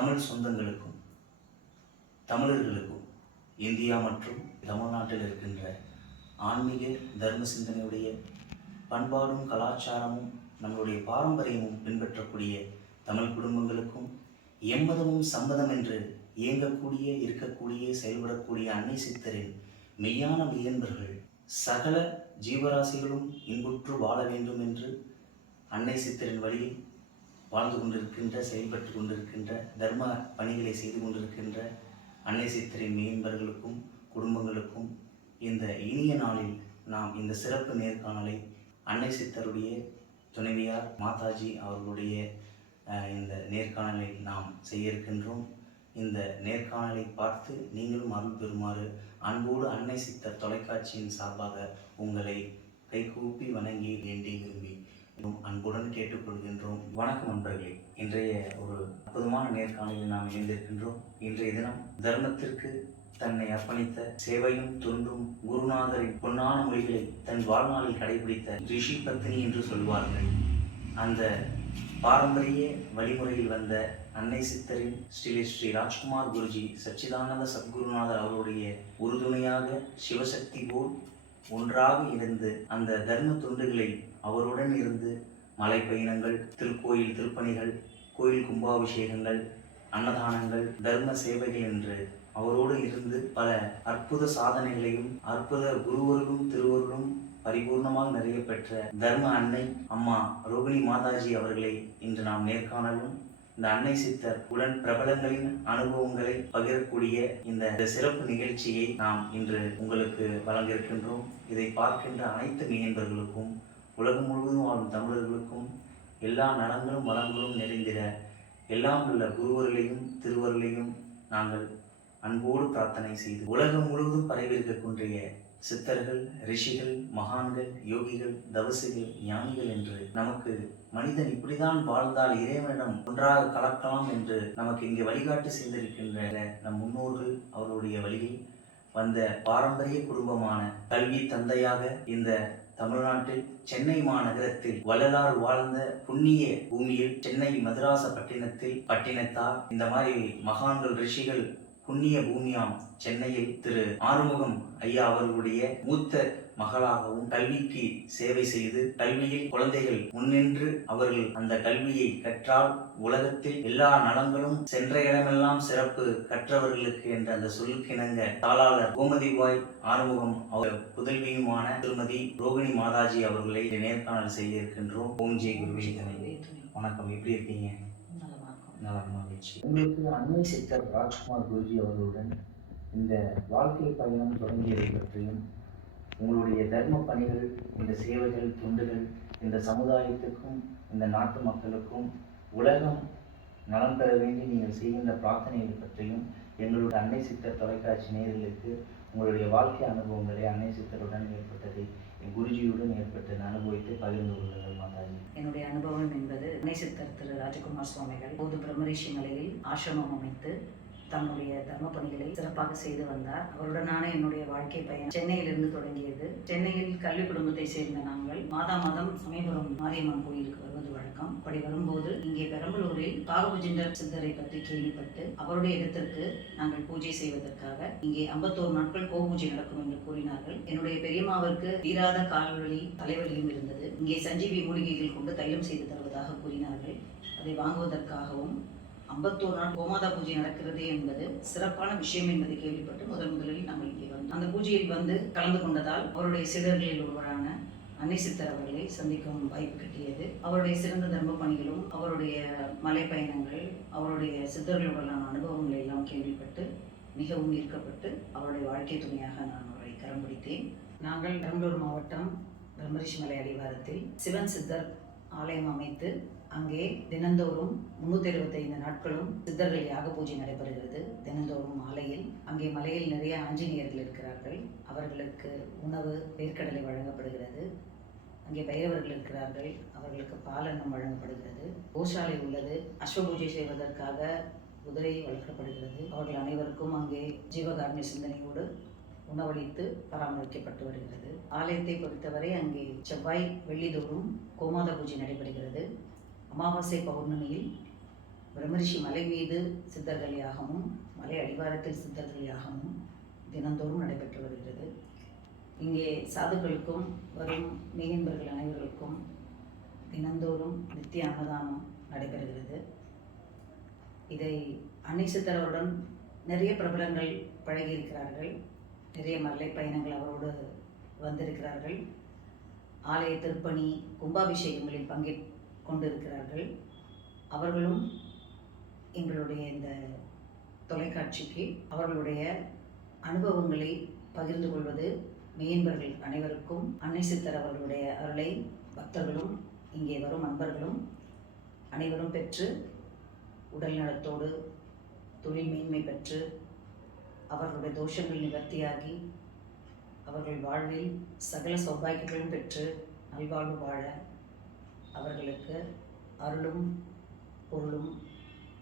தமிழ் சொந்தங்களுக்கும் தமிழர்களுக்கும் இந்தியா மற்றும் தமிழ்நாட்டில் இருக்கின்ற ஆன்மீக தர்ம சிந்தனையுடைய பண்பாடும் கலாச்சாரமும் நம்மளுடைய பாரம்பரியமும் பின்பற்றக்கூடிய தமிழ் குடும்பங்களுக்கும் எம்மதமும் சம்மதம் என்று இயங்கக்கூடிய இருக்கக்கூடிய செயல்படக்கூடிய அன்னை சித்தரின் மெய்யான மெய்யன்பர்கள் சகல ஜீவராசிகளும் இன்புற்று வாழ வேண்டும் என்று அன்னை சித்தரின் வழியில் வாழ்ந்து கொண்டிருக்கின்ற செயல்பட்டு கொண்டிருக்கின்ற தர்ம பணிகளை செய்து கொண்டிருக்கின்ற அன்னை சித்தரின் மெய்யன்பர்களுக்கும் குடும்பங்களுக்கும் இந்த இனிய நாளில் நாம் இந்த சிறப்பு நேர்காணலை அன்னை சித்தருடைய துணைவியார் மாதாஜி அவர்களுடைய இந்த நேர்காணலை நாம் செய்ய இருக்கின்றோம். இந்த நேர்காணலை பார்த்து நீங்களும் அருள் பெறுமாறு அன்போடு அன்னை சித்தர் தொலைக்காட்சியின் சார்பாக உங்களை கைகூப்பி வணங்கி வேண்டி விரும்பி அன்புடன் கேட்டுக்கொள்கின்றோம். வணக்கம் நண்பர்களே, இன்றைய ஒரு அற்புதமான நேர்காணலில் நாம் இணைந்திருக்கின்றோம். இன்றைய தினம் தர்மத்திற்கு தன்னை அர்ப்பணித்த சேவையும் தொண்டும் குருநாதரின் பொன்னான மொழிகளை தன் வாழ்நாளில் கடைபிடித்த ரிஷி பத்னி என்று சொல்வார்கள். அந்த பாரம்பரிய வழிமுறையில் வந்த அன்னை சித்தரின் ஸ்ரீ ராஜ்குமார் குருஜி சச்சிதானந்த சத்குருநாதர் அவருடைய உறுதுணையாக சிவசக்தி போல் ஒன்றாக இருந்து அந்த தர்ம தொண்டுகளை அவருடன் இருந்து மலை பயணங்கள், திருக்கோயில் திருப்பணிகள், கோயில் கும்பாபிஷேகங்கள், அன்னதானங்கள், தர்ம சேவைகள் என்று அவரோடு இருந்து பல அற்புத சாதனைகளையும் அற்புத குருவர்களும் திருவர்களும் பரிபூர்ணமாக நிறைய பெற்ற தர்ம அன்னை அம்மா ரோகிணி மாதாஜி அவர்களை இன்று நாம் நேர்காணலும் இந்த அன்னை சித்தர் உடன் பிரபலங்களின் அனுபவங்களை பகிரக்கூடிய இந்த சிறப்பு நிகழ்ச்சியை நாம் இன்று உங்களுக்கு வழங்க இருக்கின்றோம். இதை பார்க்கின்ற அனைத்து மெய்யன்பர்களுக்கும் உலகம் முழுவதும் வாழும் தமிழர்களுக்கும் எல்லா நலங்களும் வளங்களும் நிறைந்திட எல்லாம் உள்ள குருவர்களையும் திருவர்களையும் நாங்கள் அன்போடு பிரார்த்தனை செய்து உலகம் முழுவதும் பரவியிருக்கக்கூடிய சித்தர்கள், ரிஷிகள், மகான்கள், யோகிகள், தவசிகள், ஞானிகள் என்று நமக்கு மனிதன் இப்படிதான் வாழ்ந்தால் இறைவனிடம் ஒன்றாக கலக்கலாம் என்று நமக்கு இங்கே வழிகாட்டு செய்திருக்கின்ற நம் முன்னோர்கள் அவருடைய வழியில் வந்த பாரம்பரிய குடும்பமான கல்வி தந்தையாக இந்த தமிழ்நாட்டில் சென்னை மாநகரத்தில் வள்ளலார் வாழ்ந்த புண்ணிய பூமியில் சென்னை மதராச பட்டினத்தார் இந்த மாதிரி மகான்கள் ரிஷிகள் புண்ணிய பூமியாம் சென்னையில் திரு ஆறுமுகம் ஐயா அவர்களுடைய மூத்த மகளாகவும் கல்விக்கு சேவை செய்து கல்வியில் குழந்தைகள் முன்னின்று அவர்கள் அந்த கல்வியை கற்றால் உலகத்தில் எல்லா நலங்களும் சென்ற இடமெல்லாம் சிறப்பு கற்றவர்களுக்கு என்ற அந்த சொல்லுக்கிணங்க தாளாளர் கோமதிபாய் ஆறுமுகம் அவர் புதல்வியுமான திருமதி ரோகிணி மாதாஜி அவர்களை நேர்காணல் செய்ய இருக்கின்றோம். ஓம் ஜெய் குருவிஷிதனை. வணக்கம், எப்படி இருக்கீங்க? நலம் மகிழ்ச்சி. உங்களுக்கு அன்னை சித்தர் ராஜ்குமார் குருஜி அவர்களுடன் இந்த வாழ்க்கை பயணம் தொடங்கியதை பற்றியும் உங்களுடைய தர்ம பணிகள், இந்த சேவைகள், தொண்டுகள் இந்த சமுதாயத்துக்கும் இந்த நாட்டு மக்களுக்கும் உலகம் நலம் பெற வேண்டி நீங்கள் செய்கின்ற பிரார்த்தனைகள் பற்றியும் எங்களுடைய அன்னை சித்தர் தொலைக்காட்சி நேயர்களுக்கு உங்களுடைய வாழ்க்கை அனுபவங்களை அன்னை சித்தருடன் ஏற்பட்டதை குருஜியுடன் ஏற்பட்ட அனுபவத்தை பகிர்ந்து கொள்ளுங்கள் மாதாஜி. என்னுடைய அனுபவம் என்பது அன்னை சித்தர் திரு ராஜகுமார் சுவாமிகள் போது பிரம்மரிஷி மலையில் ஆசிரமம் அமைத்து தன்னுடைய தர்ம பணிகளை சிறப்பாக செய்து வந்தார். அவருடனான என்னுடைய வாழ்க்கை பயணம் சென்னையிலிருந்து தொடங்கியது. சென்னையில் கல்வி குடும்பத்தை சேர்ந்த நாங்கள் மாதம் சமயபுரம் மாரியம்மன் கோயிலுக்கு வருவது வழக்கம். அப்படி வரும்போது இங்கே பெரம்பலூரில் பாகபுஜிண்டர் சித்தரை பற்றி கேள்விப்பட்டு அவருடைய இடத்திற்கு நாங்கள் பூஜை செய்வதற்காக இங்கே 51 நாட்கள் கோபூஜை நடக்கும் என்று கூறினார்கள். என்னுடைய பெரியம்மாவிற்கு தீராத கால்வலி தலைவலியும் இருந்தது. இங்கே சஞ்சீவி மூலிகைகள் கொண்டு தைலம் செய்து தருவதாக கூறினார்கள். அதை வாங்குவதற்காகவும் 51 நாள் கோமாதா பூஜை நடக்கிறது என்பது சிறப்பான விஷயம் என்பதை கேள்விப்பட்டு முதலில் நாங்கள் இங்கே வந்தோம். அந்த பூஜையில் வந்து கலந்து கொண்டதால் அவருடைய சிலர்களில் ஒருவரான அன்னை சித்தர் அவர்களை சந்திக்கும் வாய்ப்பு கிட்டியது. அவருடைய சிறந்த தர்ம பணிகளும் அவருடைய மலை பயணங்கள் அவருடைய சித்தர்களுடனான அனுபவங்களை எல்லாம் கேள்விப்பட்டு மிகவும் ஈர்க்கப்பட்டு அவருடைய வாழ்க்கை துணையாக நான் அவரை கரம் பிடித்தேன். நாங்கள் பெரம்பலூர் மாவட்டம் பிரம்மரிஷி மலை அடிவாரத்தில் சிவன் சித்தர் ஆலயம் அமைத்து அங்கே தினந்தோறும் 365 நாட்களும் சித்தர்கள் யாக பூஜை நடைபெறுகிறது. தினந்தோறும் மாலையில் அங்கே மலையில் நிறைய ஆஞ்சநேயர்கள் இருக்கிறார்கள். அவர்களுக்கு உணவு வேர்க்கடலை வழங்கப்படுகிறது. அங்கே பைரவர்கள் இருக்கிறார்கள், அவர்களுக்கு பாலன்னம் வழங்கப்படுகிறது. கோஷாலை உள்ளது. அஸ்வ பூஜை செய்வதற்காக குதிரை வளர்க்கப்படுகிறது. அவர்கள் அனைவருக்கும் அங்கே ஜீவகாருண்ய சிந்தனையோடு உணவளித்து பராமரிக்கப்பட்டு வருகிறது. ஆலயத்தை பொறுத்தவரை அங்கே செவ்வாய் வெள்ளிதோறும் கோமாதா பூஜை நடைபெறுகிறது. அமாவாசை பௌர்ணமியில் பிரம்மரிஷி மலை மீது சித்தர்கள் யாகமும் மலை அடிவாரத்தில் சித்தர்கள் யாகமும் தினந்தோறும் நடைபெற்று வருகிறது. இங்கே சாதுக்களுக்கும் வரும் மெய்யன்பர்கள் அனைவருக்கும் தினந்தோறும் நித்திய அன்னதானம் நடைபெறுகிறது. இதை அன்னை சித்தர்களுடன் நிறைய பிரபலங்கள் பழகியிருக்கிறார்கள். நிறைய மலை பயணங்கள் அவரோடு வந்திருக்கிறார்கள். ஆலய திருப்பணி கும்பாபிஷேகங்களில் கொண்டிருக்கிறார்கள். அவர்களும் எங்களுடைய இந்த தொலைக்காட்சிக்கு அவர்களுடைய அனுபவங்களை பகிர்ந்து கொள்வது மெய்யன்பர்கள் அனைவருக்கும் அன்னை சித்தர் அவர்களுடைய அருளை பக்தர்களும் இங்கே வரும் அன்பர்களும் அனைவரும் பெற்று உடல் நலத்தோடு தொழில் மேன்மை பெற்று அவர்களுடைய தோஷங்கள் நிவர்த்தியாகி அவர்கள் வாழ்வில் சகல சௌபாகியங்களும் பெற்று நல்வாழ்வு வாழ அவர்களுக்கு அருளும் பொருளும்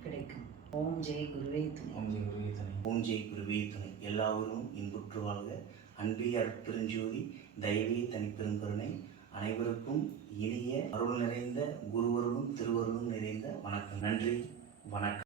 கிடைக்கும். ஓம் ஜெய் குருவே துணை. ஓம் ஜெய் குருவே துணை. ஓம் ஜெய் குருவே துணை. எல்லாவரும் இன்புற்று வாழ்க. அன்பே அருட்பெருஞ்சோதி, தயவே தனிப்பெருங்கருணை. அனைவருக்கும் இனிய அருள் நிறைந்த குருவருளும் திருவருளும் நிறைந்த வணக்கம். நன்றி, வணக்கம்.